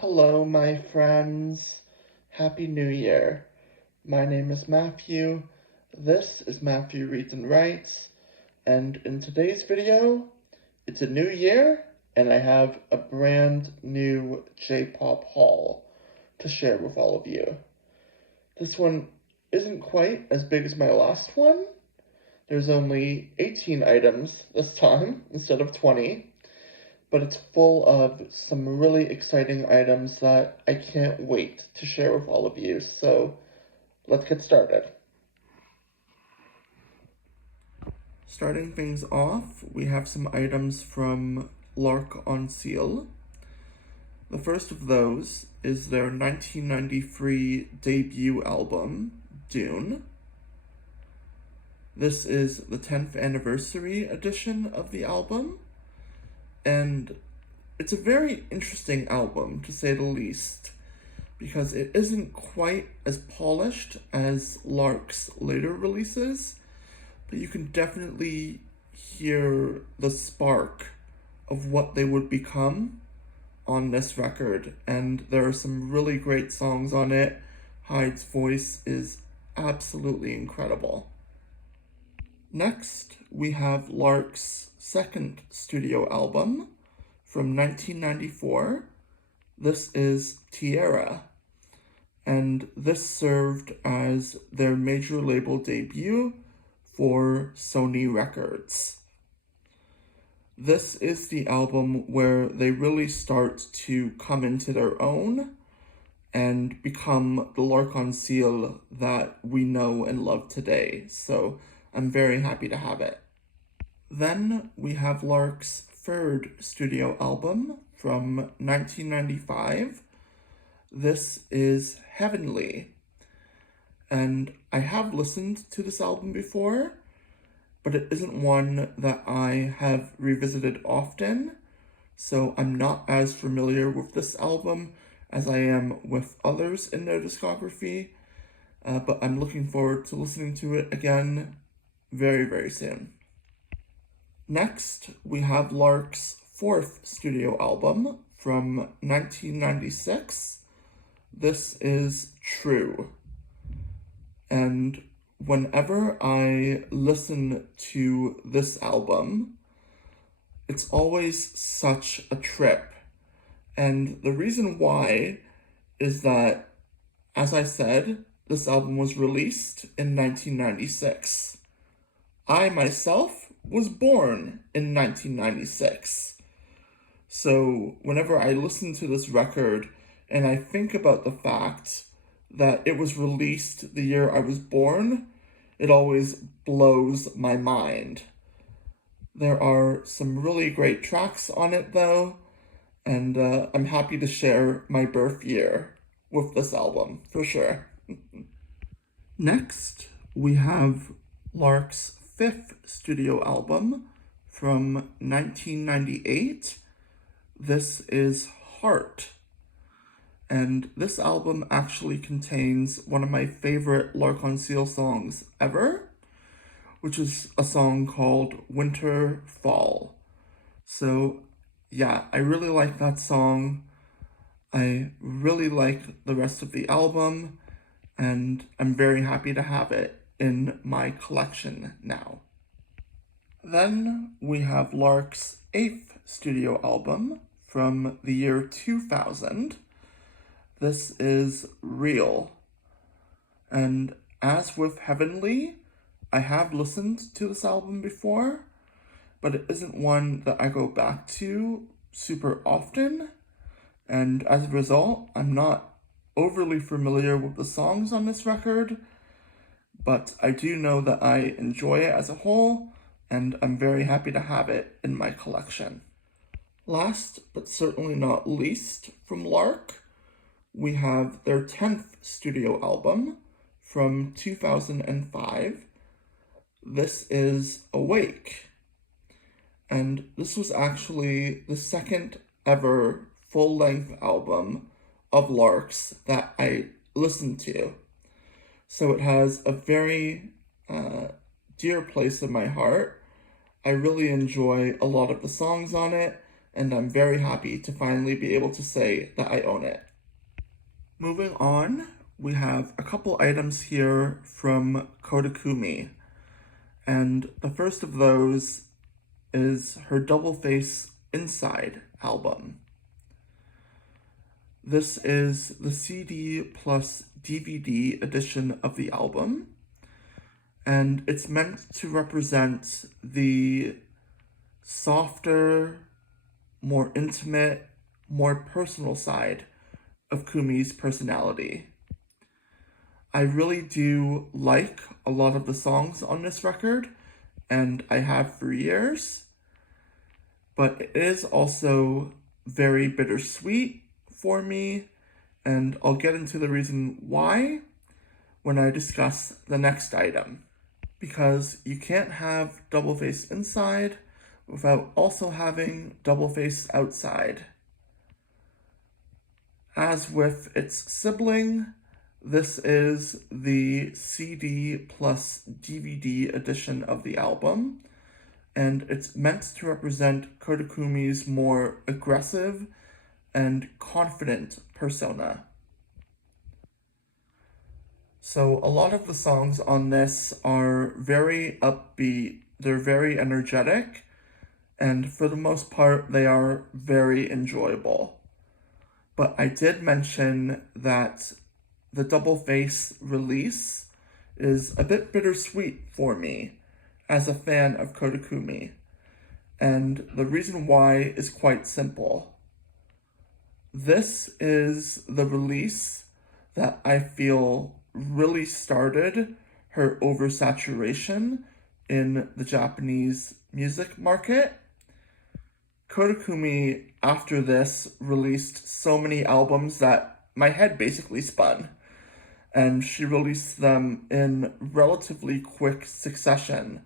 Hello, my friends. Happy New Year. My name is Matthew. This is Matthew Reads and Writes, and in today's video, it's a new year, and I have a brand new J-pop haul to share with all of you. This one isn't quite as big as my last one. There's only 18 items this time instead of 20. But it's full of some really exciting items that I can't wait to share with all of you. So let's get started. Starting things off, we have some items from L'Arc en Ciel. The first of those is their 1993 debut album, Dune. This is the 10th anniversary edition of the album. And it's a very interesting album, to say the least, because it isn't quite as polished as L'Arc's later releases, but you can definitely hear the spark of what they would become on this record, and there are some really great songs on it. Hyde's voice is absolutely incredible. Next, we have L'Arc's second studio album from 1994. This is Tierra, and this served as their major label debut for Sony Records. This is the album where they really start to come into their own and become the L'Arc en Ciel that we know and love today. So I'm very happy to have it. Then we have L'Arc's third studio album from 1995. This is Heavenly. And I have listened to this album before, but it isn't one that I have revisited often, so I'm not as familiar with this album as I am with others in their discography, but I'm looking forward to listening to it again very, very soon. Next, we have L'Arc's fourth studio album from 1996. This is True. And whenever I listen to this album, it's always such a trip. And the reason why is that, as I said, this album was released in 1996. I myself was born in 1996. So whenever I listen to this record and I think about the fact that it was released the year I was born, it always blows my mind. There are some really great tracks on it though, and I'm happy to share my birth year with this album, for sure. Next, we have L'Arc's fifth studio album from 1998. This is Heart. And this album actually contains one of my favorite L'Arc en Ciel songs ever, which is a song called Winter Fall. So yeah, I really like that song. I really like the rest of the album, and I'm very happy to have it in my collection now. Then we have L'Arc's eighth studio album from the year 2000. This is Real. And as with Heavenly, I have listened to this album before, but it isn't one that I go back to super often. And as a result, I'm not overly familiar with the songs on this record, but I do know that I enjoy it as a whole, and I'm very happy to have it in my collection. Last, but certainly not least, from L'Arc, we have their 10th studio album from 2005. This is Awake. And this was actually the second ever full-length album of L'Arc's that I listened to. So it has a very dear place in my heart. I really enjoy a lot of the songs on it, and I'm very happy to finally be able to say that I own it. Moving on, we have a couple items here from Kodakumi, and the first of those is her Double Face Inside album. This is the CD plus DVD edition of the album, and it's meant to represent the softer, more intimate, more personal side of Kumi's personality. I really do like a lot of the songs on this record, and I have for years, but it is also very bittersweet for me, and I'll get into the reason why when I discuss the next item. Because you can't have Double Face Inside without also having Double Face Outside. As with its sibling, this is the CD plus DVD edition of the album, and it's meant to represent Kodakumi's more aggressive and confident persona. So a lot of the songs on this are very upbeat, they're very energetic, and for the most part, they are very enjoyable. But I did mention that the Double Face release is a bit bittersweet for me as a fan of Kodakumi, and the reason why is quite simple. This is the release that I feel really started her oversaturation in the Japanese music market. Kodakumi, after this, released so many albums that my head basically spun, and she released them in relatively quick succession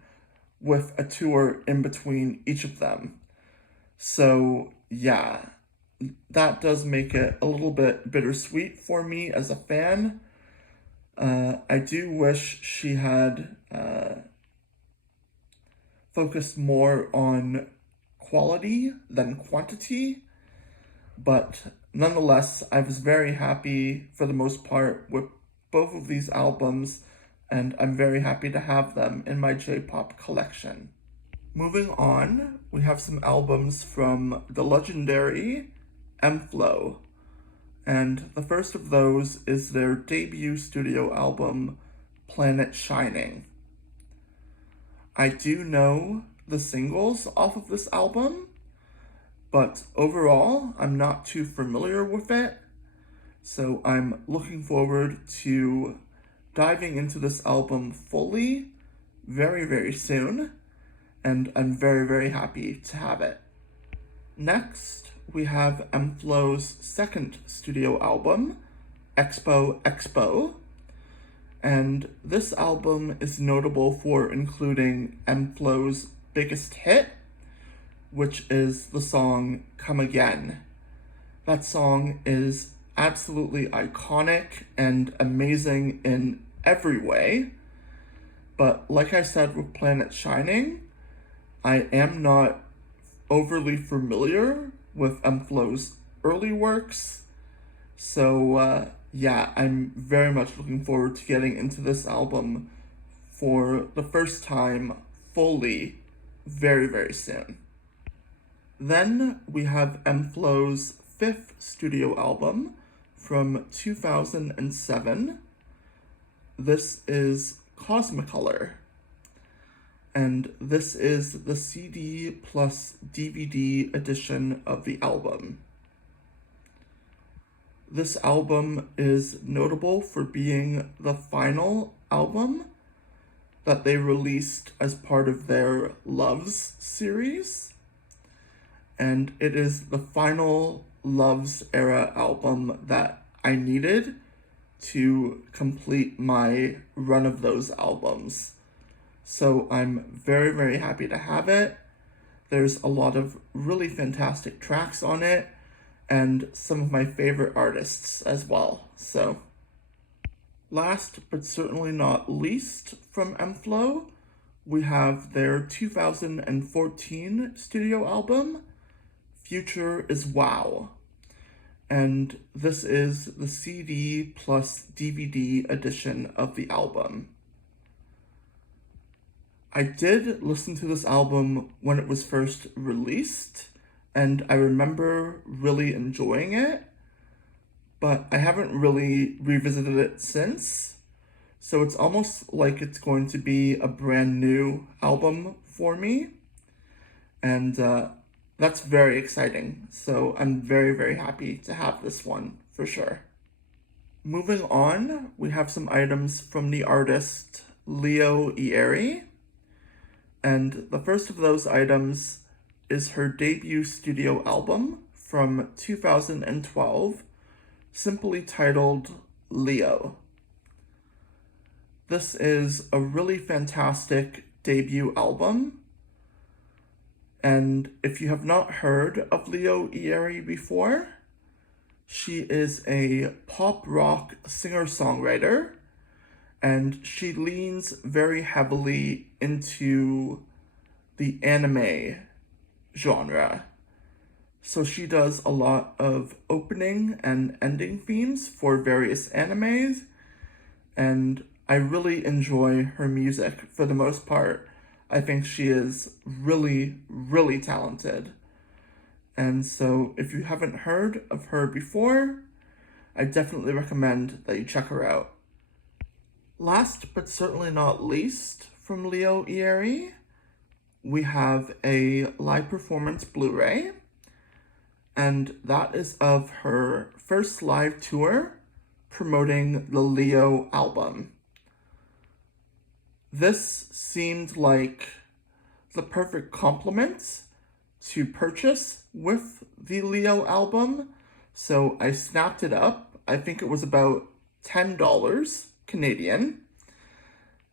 with a tour in between each of them. So yeah, that does make it a little bit bittersweet for me as a fan. I do wish she had focused more on quality than quantity, but nonetheless, I was very happy for the most part with both of these albums, and I'm very happy to have them in my J-pop collection. Moving on, we have some albums from the legendary M-Flo, and the first of those is their debut studio album, Planet Shining. I do know the singles off of this album, but overall, I'm not too familiar with it, so I'm looking forward to diving into this album fully very, very soon, and I'm very, very happy to have it. Next, we have M-Flo's second studio album, Expo Expo, and this album is notable for including M-Flo's biggest hit, which is the song Come Again. That song is absolutely iconic and amazing in every way, but like I said with Planet Shining, I am not overly familiar with M-Flo's early works, so yeah, I'm very much looking forward to getting into this album for the first time fully very, very soon. Then we have M-Flo's fifth studio album from 2007. This is Cosmocolor, and this is the CD plus DVD edition of the album. This album is notable for being the final album that they released as part of their Loves series, and it is the final Loves era album that I needed to complete my run of those albums. So I'm very, very happy to have it. There's a lot of really fantastic tracks on it, and some of my favorite artists as well. So, last but certainly not least from M-Flo, we have their 2014 studio album, Future is Wow. And this is the CD plus DVD edition of the album. I did listen to this album when it was first released, and I remember really enjoying it, but I haven't really revisited it since. So it's almost like it's going to be a brand new album for me. And that's very exciting. So I'm very, very happy to have this one for sure. Moving on, we have some items from the artist Leo Ierie. And the first of those items is her debut studio album from 2012, simply titled Leo. This is a really fantastic debut album. And if you have not heard of Leo Ierie before, she is a pop rock singer-songwriter, and she leans very heavily into the anime genre. So she does a lot of opening and ending themes for various animes, and I really enjoy her music for the most part. I think she is really, really talented. And so if you haven't heard of her before, I definitely recommend that you check her out. Last but certainly not least, from Leo Ierie, we have a live performance Blu-ray, and that is of her first live tour promoting the Leo album. This seemed like the perfect complement to purchase with the Leo album, so I snapped it up. I think it was about $10 Canadian,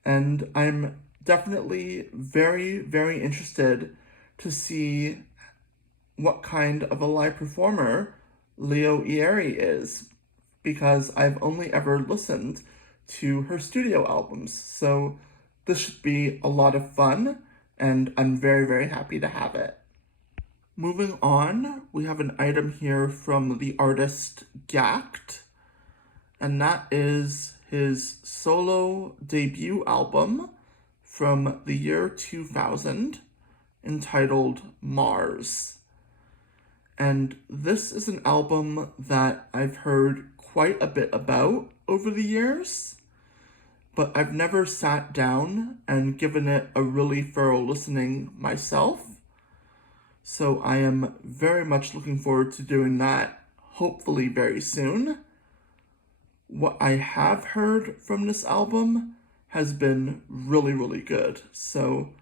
and I'm definitely very, very interested to see what kind of a live performer Leo Ierie is, because I've only ever listened to her studio albums, so this should be a lot of fun, and I'm very, very happy to have it. Moving on, we have an item here from the artist Gackt, and that is his solo debut album from the year 2000, entitled Mars. And this is an album that I've heard quite a bit about over the years, but I've never sat down and given it a really thorough listening myself. So I am very much looking forward to doing that, hopefully very soon. What I have heard from this album has been really, really good. So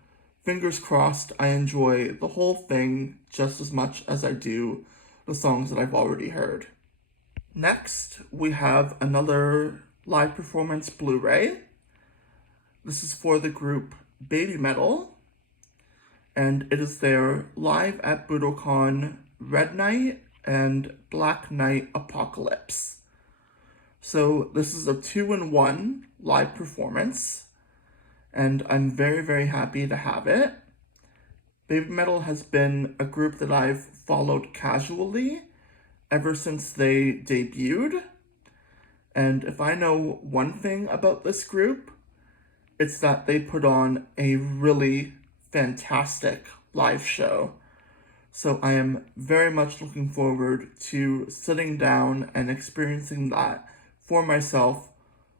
fingers crossed I enjoy the whole thing just as much as I do the songs that I've already heard. Next, we have another live performance Blu-ray. This is for the group Baby Metal, and it is their Live at Budokan Red Night and Black Night Apocalypse. So this is a 2-in-1 live performance, and I'm very, very happy to have it. Baby Metal has been a group that I've followed casually ever since they debuted, and if I know one thing about this group, it's that they put on a really fantastic live show. So I am very much looking forward to sitting down and experiencing that for myself,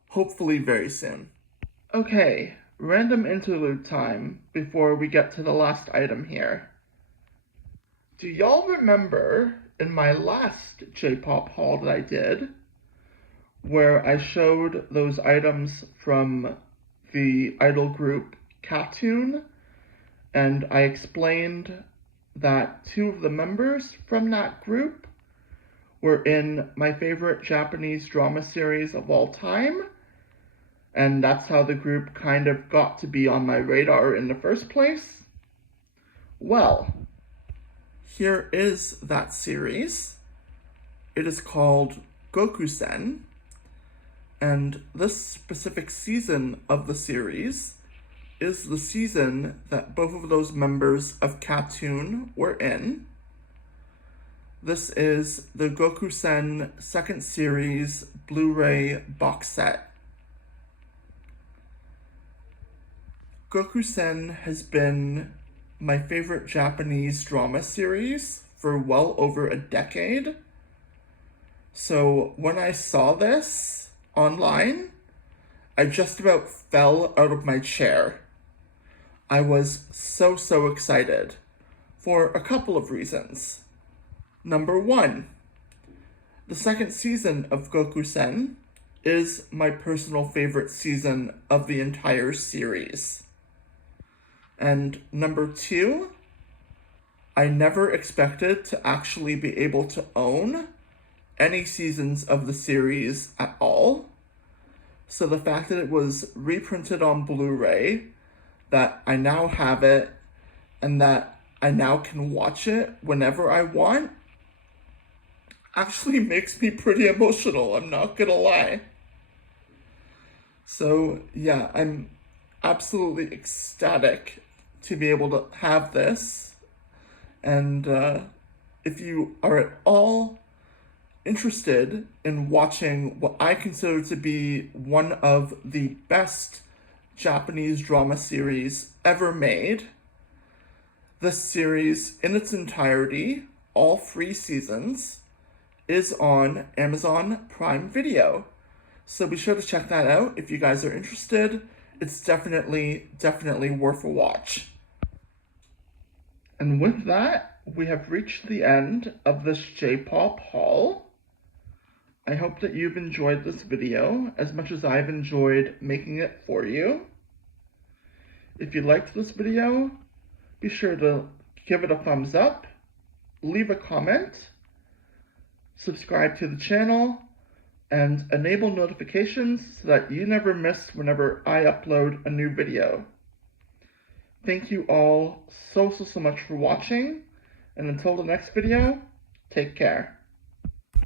hopefully very soon. Okay, random interlude time before we get to the last item here. Do y'all remember in my last J-pop haul that I did, where I showed those items from the idol group KAT-TUN, and I explained that 2 of the members from that group were in my favorite Japanese drama series of all time, and that's how the group kind of got to be on my radar in the first place? Well, here is that series. It is called Gokusen, and this specific season of the series is the season that both of those members of KAT-TUN were in. This is the Gokusen second series Blu-ray box set. Gokusen has been my favorite Japanese drama series for well over a decade. So when I saw this online, I just about fell out of my chair. I was so excited for a couple of reasons. Number one, the second season of Gokusen is my personal favorite season of the entire series. And number two, I never expected to actually be able to own any seasons of the series at all. So the fact that it was reprinted on Blu-ray, that I now have it, and that I now can watch it whenever I want, actually makes me pretty emotional, I'm not gonna lie. So yeah, I'm absolutely ecstatic to be able to have this. And if you are at all interested in watching what I consider to be one of the best Japanese drama series ever made, this series in its entirety, all 3 seasons, is on Amazon Prime Video. So be sure to check that out if you guys are interested. It's definitely worth a watch. And with that, we have reached the end of this J-pop haul. I hope that you've enjoyed this video as much as I've enjoyed making it for you. If you liked this video, be sure to give it a thumbs up, leave a comment, subscribe to the channel, and enable notifications so that you never miss whenever I upload a new video. Thank you all so much for watching, and until the next video, take care.